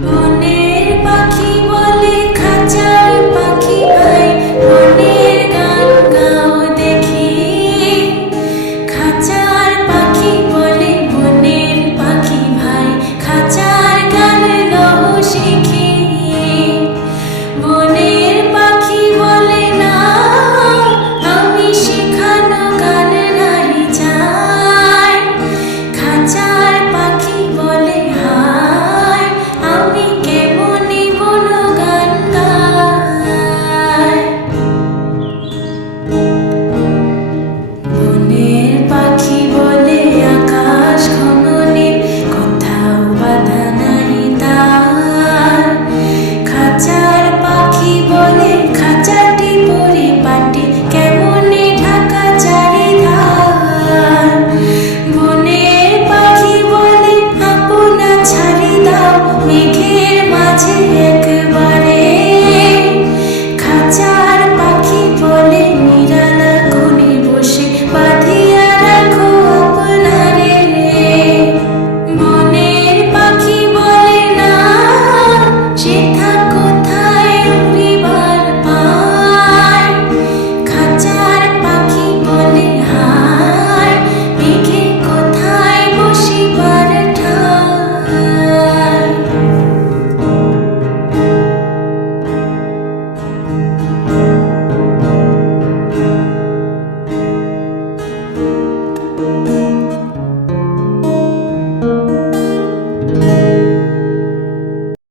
Oh. মেঘের মাঝে একবারে। খাঁচার পাখি বলে নিরালা খুনি বসে, বাঁধিয়া রাখো আপনারে মনের পাখি বলে না, সেথা